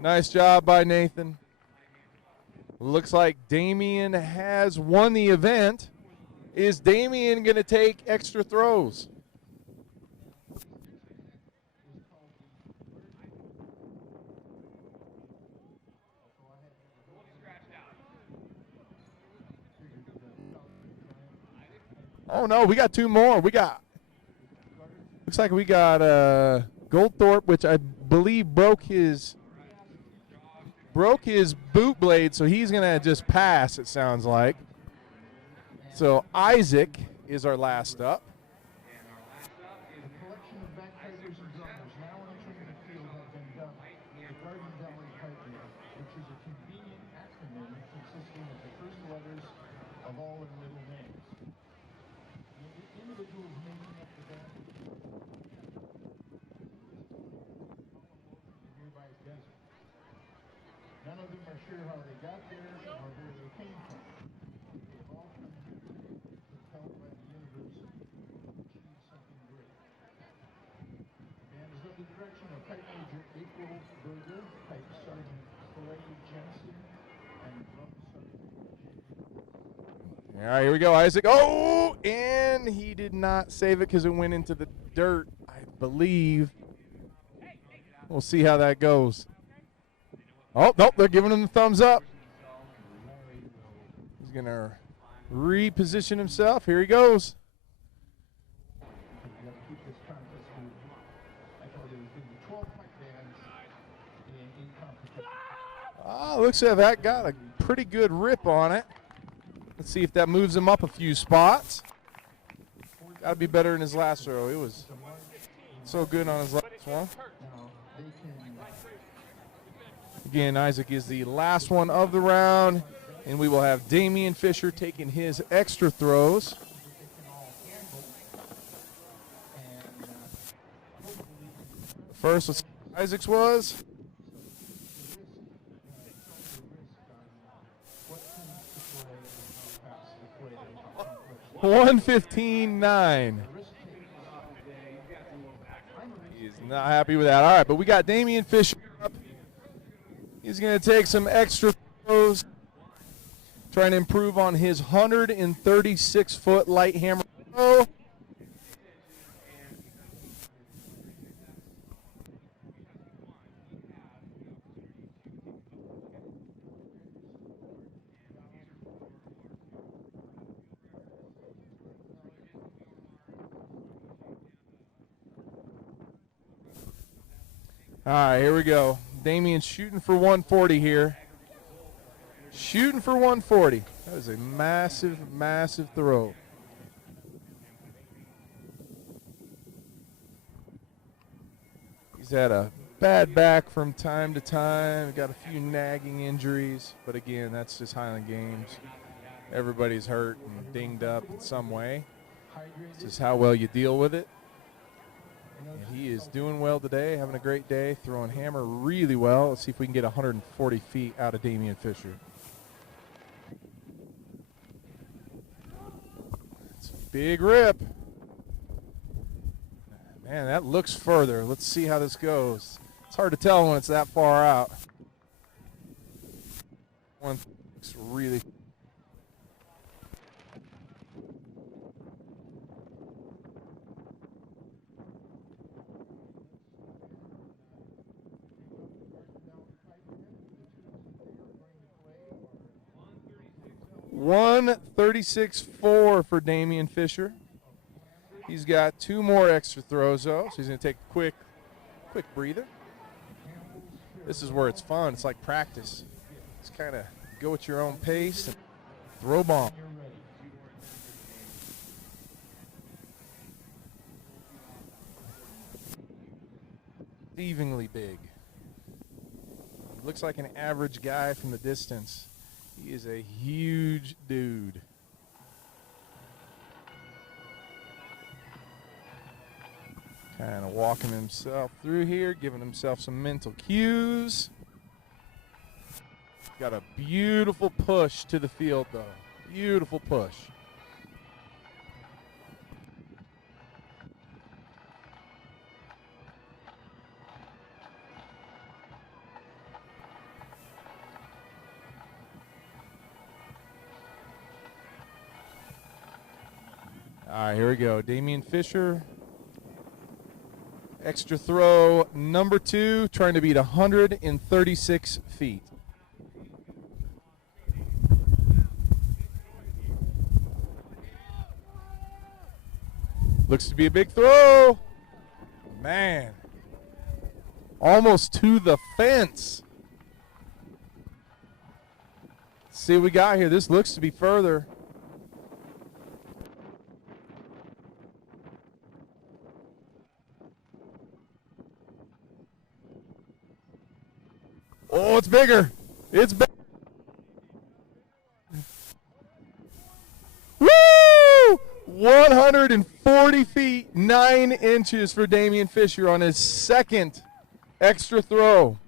Nice job by Nathan. Looks like Damian has won the event. Is Damian going to take extra throws? Oh, no, we got two more. Looks like we got Goldthorpe, which I believe broke his boot blade, so he's going to just pass, it sounds like. So Isaac is our last up. The collection of bagpipers and drummers now entering the field have been dubbed the Garden Valley Pipe Band, which is a convenient acronym consisting of the first letters of all their middle names. The individuals making up the band the nearby desert. None of them are sure how they got there or where they came from. They've all come propelled by the universe to achieve something great. The band is under the direction of Pipe Major April Berger, Pipe Sergeant Clay Jensen, and Drum Sergeant Jamie. All right, here we go, Isaac. Oh, and he did not save it because it went into the dirt, I believe. We'll see how that goes. Oh, nope, they're giving him the thumbs up. He's going to reposition himself. Here he goes. You have to keep this contest moving. I told you it was going to be 12 point bands in competition. Ah, looks like that got a pretty good rip on it. Let's see if that moves him up a few spots. Got to be better in his last throw. He was so good on his last one. Now, they can Again, Isaac is the last one of the round, and we will have Damian Fisher taking his extra throws. First, let's see what Isaac's was. 115.9. He's not happy with that. All right, but we got Damian Fisher up. He's going to take some extra throws, trying to improve on his 136-foot light hammer throw. All right, here we go. Damian's shooting for 140 here. Shooting for 140. That is a massive, massive throw. He's had a bad back from time to time. Got a few nagging injuries. But again, that's just Highland Games. Everybody's hurt and dinged up in some way. It's just how well you deal with it. And he is doing well today, having a great day, throwing hammer really well. Let's see if we can get 140 feet out of Damian Fisher. It's a big rip. Man, that looks further. Let's see how this goes. It's hard to tell when it's that far out. One looks really 136.4 for Damian Fisher. He's got 2 more extra throws, though, so he's going to take a quick breather. This is where it's fun. It's like practice. Just kind of go at your own pace and throw bomb. Deceivingly big. Looks like an average guy from the distance. He is a huge dude. Kind of walking himself through here, giving himself some mental cues. Got a beautiful push to the field, though. Beautiful push. All right, here we go. Damian Fisher. Extra throw number 2, trying to beat 136 feet. Looks to be a big throw. Man. Almost to the fence. Let's see what we got here. This looks to be further. Oh, it's bigger. It's bigger. Woo! 140 feet, 9 inches for Damian Fisher on his second extra throw.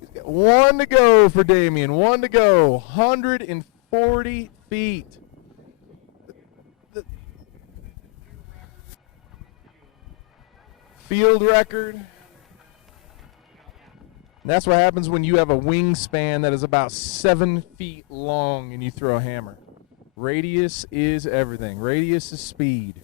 He's got 1 to go for Damian. 1 to go. 140 feet. The field record. And that's what happens when you have a wingspan that is about 7 feet long and you throw a hammer. Radius is everything. Radius is speed.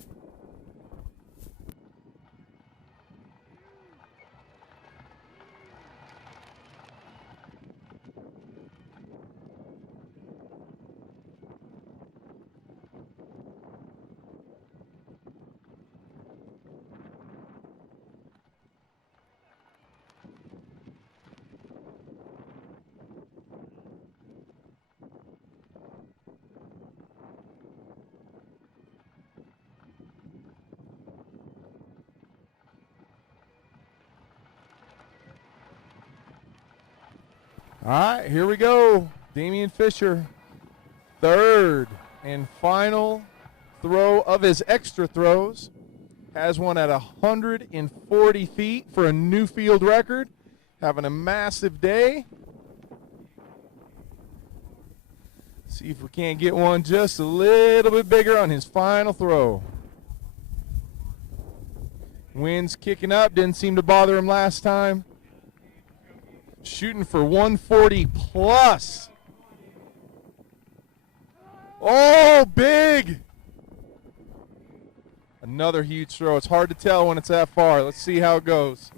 All right, here we go. Damian Fisher, third and final throw of his extra throws. Has one at 140 feet for a new field record. Having a massive day. See if we can't get one just a little bit bigger on his final throw. Wind's kicking up, didn't seem to bother him last time. Shooting for 140 plus. Oh, big. Another huge throw. It's hard to tell when it's that far. Let's see how it goes.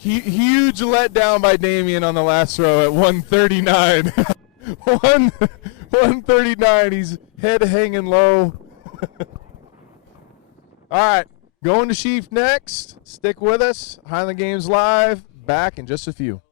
Huge letdown by Damian on the last throw at 139. 139. He's head hanging low. All right, going to Sheaf next. Stick with us. Highland Games Live. Back in just a few.